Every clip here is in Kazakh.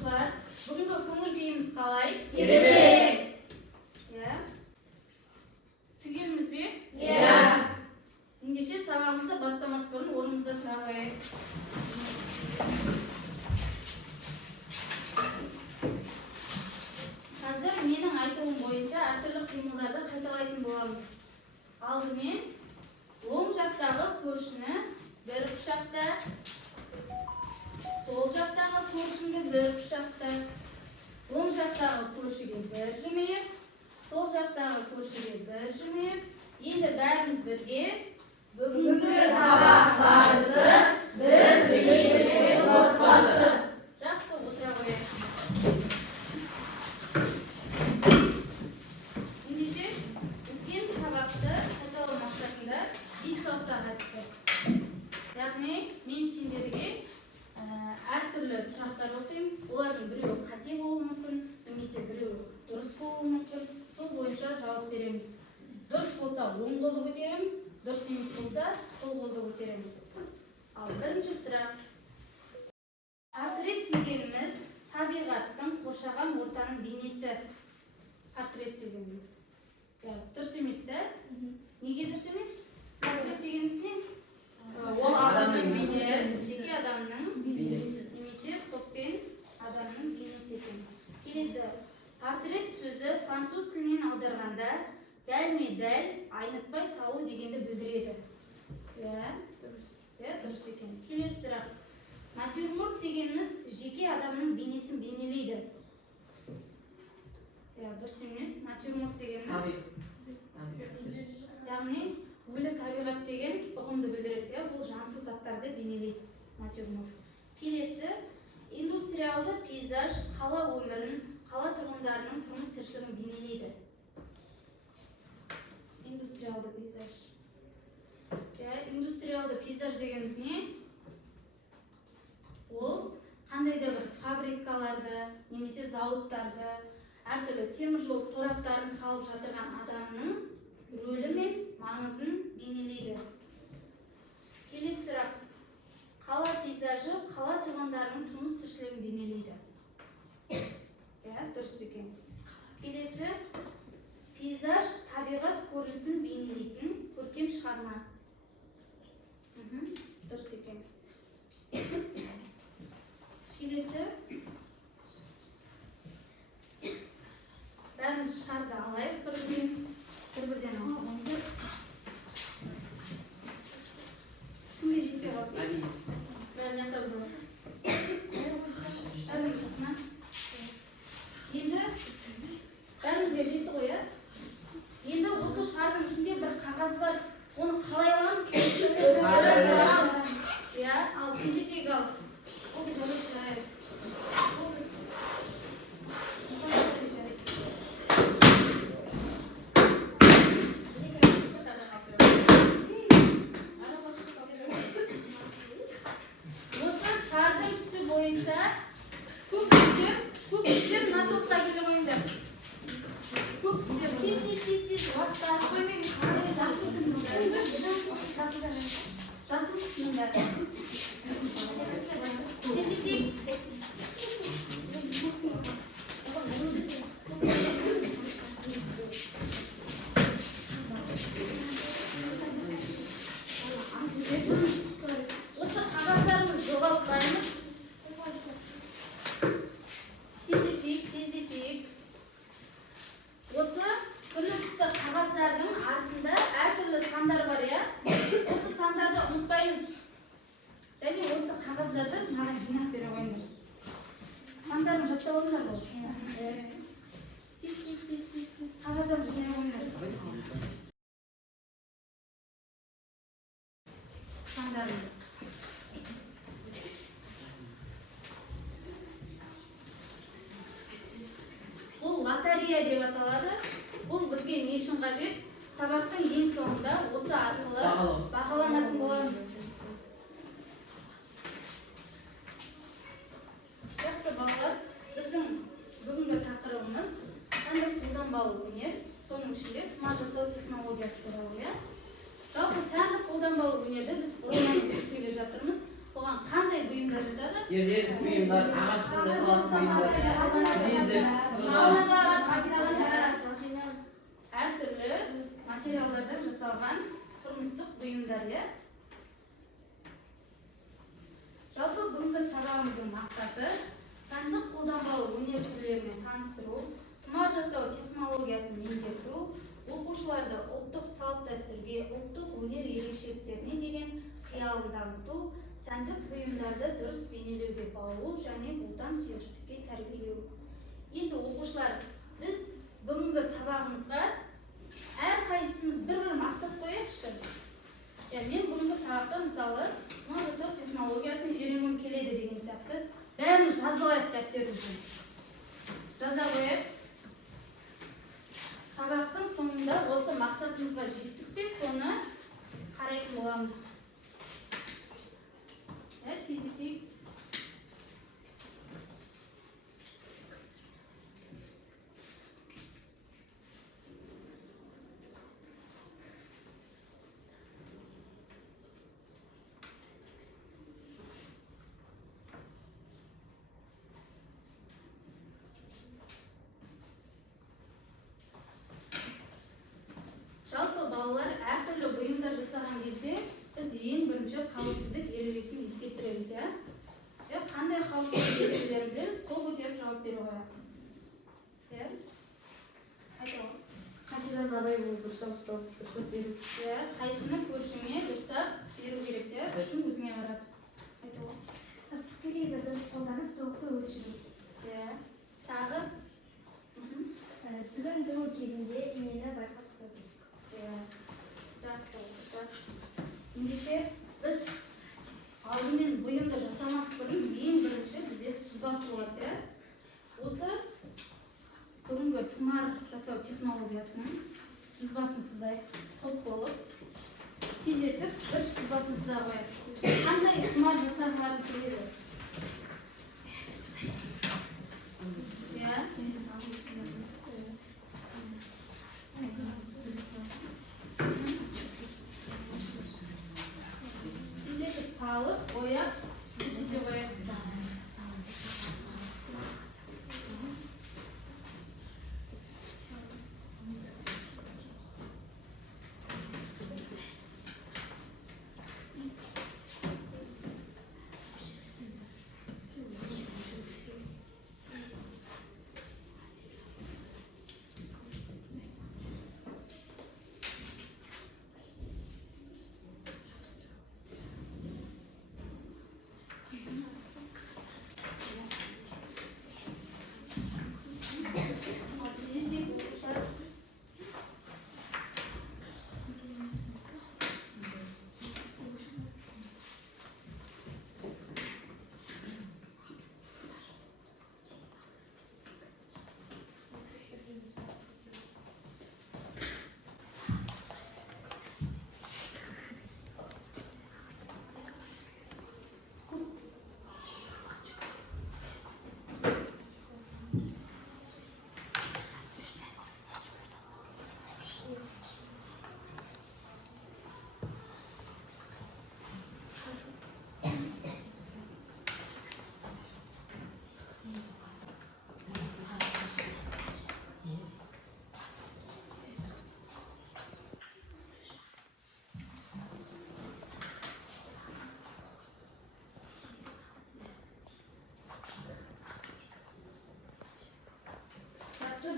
Оқушылар, бүгінгі көңіл күйіміз қалай? Керемет! Иә. Түгелміз бе? Иә. Ендеше сабағымызды бастамас бұрын орнымызда тұра қояйық. Қазір менің айтуым бойынша әртүрлі қимылдарды қайталайтын боламыз. Алдымен оң жақтағы көршіні бір құшақта, сол жақтағы көршіңді бір құшақта, оң жақтағы көршіге бір жымиып, сол жақтағы көршіге бір жымиып, енді бәріміз бірге бүгінгі сабақ барысы біз бірге отбасы. Жақсы, отыра қояйық. Ендеше өткен сабақты қайталау мақсатында 5 саусақ әдісі. Яғни мен сендерге әртүрлі сұрақтар оқимын. Олардың біреуі қате болуы мүмкін, немесе біреуі дұрыс болуы мүмкін. Сол бойынша жауап береміз. Дұрыс болса оң қолды көтереміз, дұрыс емес болса сол қолды көтереміз. Ал бірінші сұрақ. Портрет дегеніміз табиғаттың қоршаған ортаның бейнесі. Портрет дегеніміз. Дұрыс емес та? Неге дұрыс емес? Портрет дегеніміз не? Ол адамның бейнесі. Жеке адамның немесе топпен адамның бейнесі екен. Келесі, портрет сөзі француз тілінен аударғанда дәлме-дәл айнытпай салу дегенді білдіреді. Дұрыс екен. Келесі сұрақ. Натюрморт дегеніміз жеке адамның бейнесін бейнелейді. Дұрыс емес. Натюрморт дегеніміз яғни өлі табиғат деген ұғымды білдіреді. Бұл жансыз заттарды бейнелейді. Натюрморт. Келесі, индустриалды пейзаж қала өмірін, қала тұрғындарының тұрмыс тіршілігін бейнелейді. Индустриалды пейзаж. Индустриалды пейзаж дегеніміз не? Ол қандай да бір фабрикаларды, немесе зауыттарды, әртүрлі теміржол тораптарын салып жатырған адамның рөлі мен маңызын бейнелейді. Келесі сұрақ. Қала пейзажы қала тұрғындарының тұрмыс тіршілігін бейнелейді. Дұрыс екен. Келесі, пейзаж табиғат көрінісін бейнелейтін көркем шығарма. Дұрыс екен. Келесі, бәріміз шарды алайық бір-бірден алайық. Кімге жетпей қалды? Енді бәрімізге жетті ғой, енді осы шардың ішінде бір қағаз бар. Оны қалай аламыз? Ал кезетегі ал. Ол жарайды, жарайды. Осы шардың түсі бойынша көк түстер мына топқа келе қойыңдар. Көк түстер тез уақытта жасыл түсінің бәрі. Осы қағаздарымыз жоғалтпаймыз. Тездетейік. Осы түрлі түсті қағаздардың артында әртүрлі сандар бар, осы сандарды ұмытпаймыз. Және осы қағаздарды маған жинап бере қойыңдар. Сандарын жаттап алыңдар ғой. Тез қағаздарды жинай қойыңдар. Сандарын. Бұл лотерея деп аталады. Бұл бізге не үшін қажет? Сабақтың ең соңында осы арқылы бағаланатын боламыз. Жақсы балалар, біздің бүгінгі тақырыбымыз сәндік қолданбалы өнер, соның ішінде тұмар жасау технологиясы туралы. Жалпы сәндік қолданбалы өнерді біз бұрыннан өтіп келе жатырмыз. Оған қандай бұйымдар жатады? Зерделік бұйымдар, ағаштан жасалатын бұйымдар, білезік, әртүрлі материалдардан жасалған тұрмыстық бұйымдар, иә? Жалпы бүгінгі сабағымыздың мақсаты сәндік қолданбалы өнер түрлерімен таныстыру, тұмар жасау технологиясын меңгерту, оқушыларды ұлттық салт дәстүрге, ұлттық өнер ерекшеліктеріне деген қиялын дамыту, сәндік бұйымдарды дұрыс бейнелеуге баулу және отансүйгіштікке тәрбиелеу. Енді оқушылар, біз бүгінгі сабағымызға әрқайсымыз бір мақсат қояйықшы. Мен бүгінгі сабақта мысалы тұмар жасау технологиясын үйренгім келеді деген сияқты бәрін жазып алайық дәптерімізге. Жаза қояйық. Сабақтың соңында осы мақсатымызға жеттік пе, соны қарайтын боламыз. Тездетейік. Жалпы балалар әртүрлі бұйымдар жасаған кезде біз ең бірінші қауіпсіздік ережесін еске түсіреміз, иә? Қандай қауіпсіздік ережелерін білеміз? Қол көтеріп жауап бере қояйық. Қайталап. Қайшыдан абай болып дұрыстап беру. Қайшыны көршіңе дұрыстап беру керек, үшін өзіңе қарат. Қайталап. Ыстық белгілерді дұрыс қолданып, тоқты өшіру. Тағы. Тігін тігу кезінде инені байқап ұстау. Жақсы оқушылар. Ендеше біз алдымен бұйымды жасамас бұрын ең бірінші бізде сызбасы болады. Осы бүгінгі тұмар жасау технологиясының сызбасын сызайық. Топ болып тездетіп бір сызбасын сыза қояйық. Қандай тұмар жасағыларын келеді? Тездетіп салып, бояп, тездете қояйық.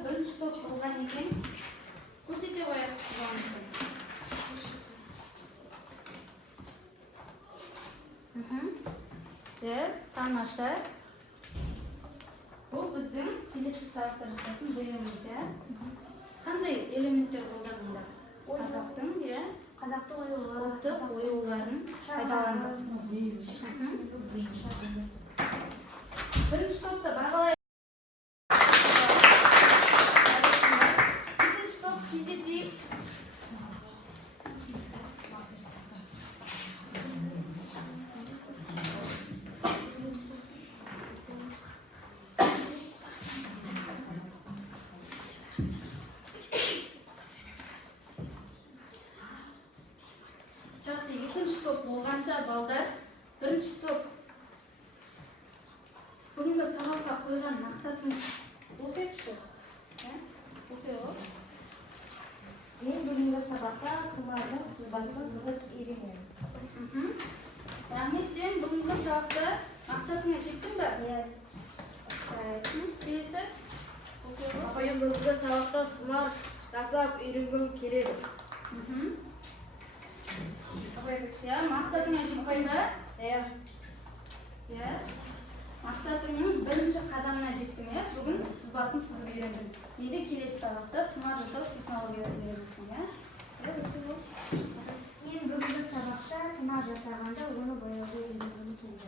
Бірінші топ болған екен. Көрсете қояйық сызбамызды. Тамаша. Бұл біздің келесі сабақта жасайтын бұйымымыз. Қандай элементтер қолданылды? Қазақтың ұлттық оюларын пайдаландық. Бірінші топты бағалайық. Екінші топ болғанша балдар Birinchi to'p. Bugungi savolga qo'ygan maqsadimiz o'qiychi. O'qiyo'q. Men bugungi sabaqda tumarning sifatini sizib o'rganaman. Ya'ni sen bugungi sabaqda maqsadingga yetdingmi? Kelesi. O'qiyo'q. Apayım bugungi sabaqda tumar yasab o'rgangim kerak. Ya, maqsadingga yetdingmi? Ya. Maqsadingning birinchi qadamına yetding ya. Bugun sızbasini sizib o'rgandim. Endi kelesi sabaqda tumar jasov texnologiyasini o'rgansin ya. Men bugungi sabaqda tuman jasaganda uni boyag'i o'rgandim keldi.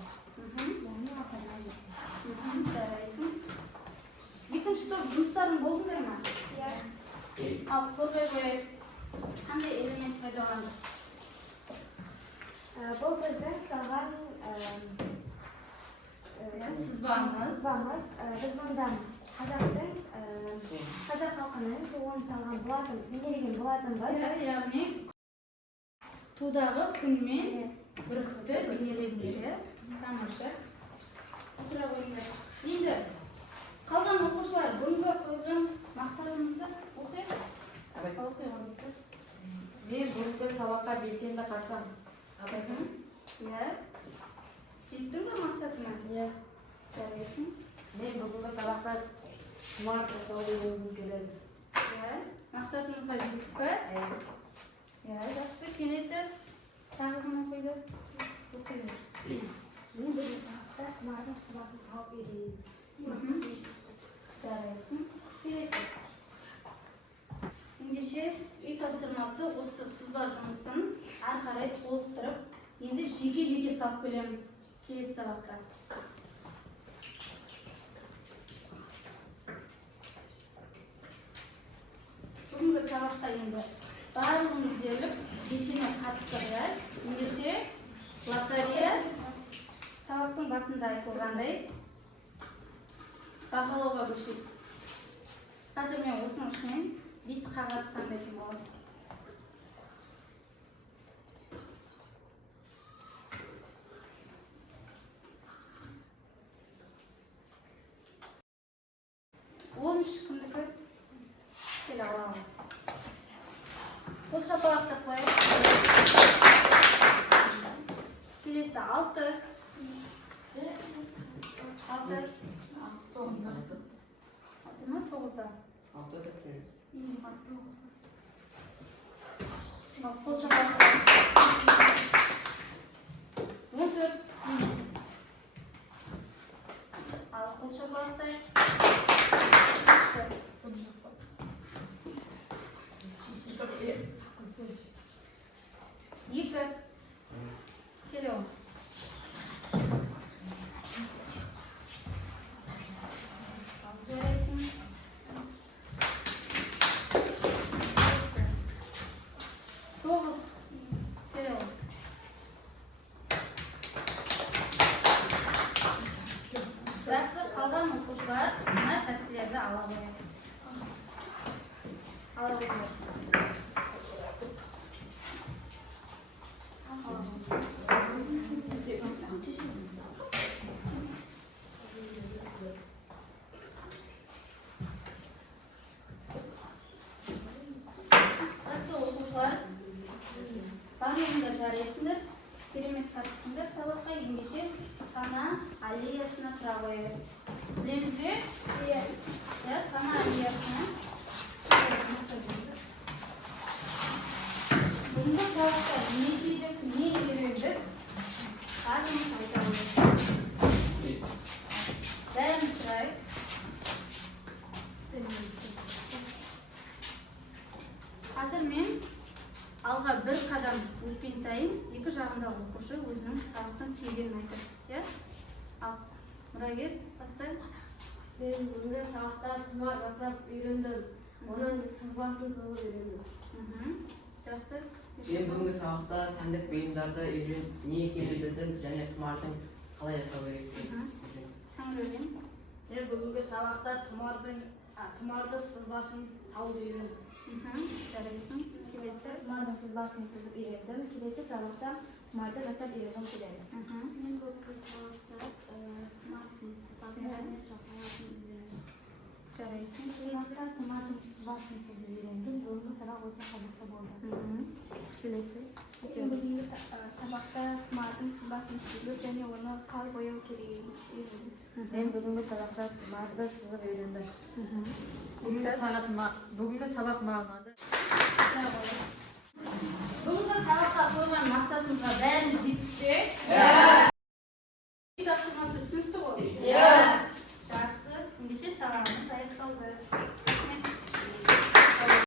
Ya'ni maqsadga yetdim. Jaraysin. Ikkinchi to'p жұмыстарың bo'ldingmi? Al, qo'rg'ay qo'yay. Qanday element foydalanding? Bu bizning salgan Sızbamiz. Biz bundan Qozoq xalqining tug'in salgan bo'ladi, biladigan bo'ladimiz. Ya'ni tuvdagi kunmen birikdi, beynelengan. Tamosha. O'tira qo'yinglar. Endi qolgan o'quvchilar bunga qo'ygan maqsadimizni o'qiydi. O'qiymiz. Men bugungi sabaqqa belsenda qatsam. Ya. Yetdingmi maqsadingga? Ya. Jaraysin. Men bugungi sabaqda tumar jasov o'rgangim keladi. Ya. Maqsadimizga yetdikmi? Ya, yaxshi. Kelesi tag'in o'qiydi. O'qiydi. Men bugungi sabaqda tumanning sifatini solib o'rgandim. Jaraysin. Kelesi. Endişe ilk topşırması осы sızba жұмысын ары қарай толықтырып, енді жеке-жеке салып келеміз келесі сабақта. Бүгінгі сабақта енді барлығымыз дерлік белсене қатыстырды. Ендеше лотерея сабақтың басында айтылғандай бағалауға көшеді. Қазір мен осының ішінен 5 қағаз таңдайтын боламын. Он үш кімдікі келе аламын. Қол шапалақтап қояйық. Келесі 6. 6 ма 9-да? 6'da keladi. Қол шапалақтап. 14. Ал қол шапалақтайық. 2. Келеу. Жарайсың. 9. Келеу. Жақсы, қалған оқушылар мына тәттілерді ала қояды. Ала қояды. Жақсы оқушылар, барлығында жарайсыңдар, керемет қатысыңдар сабаққа. Ендеше сана аллеясына тұра қояйық. Білеміз бе? Иә, сана аллеясына. Бүгінгі сабақта не кидік, не үйрендік? Барлығымыз айтамыз. Бәріміз тұрайық. Қазір мен алға бір қадам өткен сайын екі жағындағы оқушы өзінің сабақтың түйгенін айтады. Ал, мұрагер, бастай. Мен бүгінгі сабақта тұмар жасап үйрендім. Оның сызбасын сызып үйрендім. Жақсы. Men bugungi sabaqda sandық бұйымдарды үйреніп, не екенін білдім және тұмардың қалай жасау керек. Тәңірөген. Мен бүгінгі сабақта тұмарды сызбасын салып үйрендім. Жарайсың. Келесі. Tumanning sızbasını sızıp öğrendim. Kelesi sabahta tumarda жасап үйренгім келеді. Мен бүгінгі сабақта тымақтың сызбасын жасайтын үйрендім. Жарайсың. Сабақта тымақтың сызбасын сызып үйрендім. Бүгінгі сабақ өте қызықты болды. Келесі. Мен бүгінгі сабақта тұмардың сызбасын сызып және оны қалай бояу керегін үйрендім. Мен бүгінгі сабақта тұмарды сызып үйрендім. Бүгінгі сабақ мағынады. Бүгінгі сабаққа қойған мақсатымызға бәріміз жеттік пе?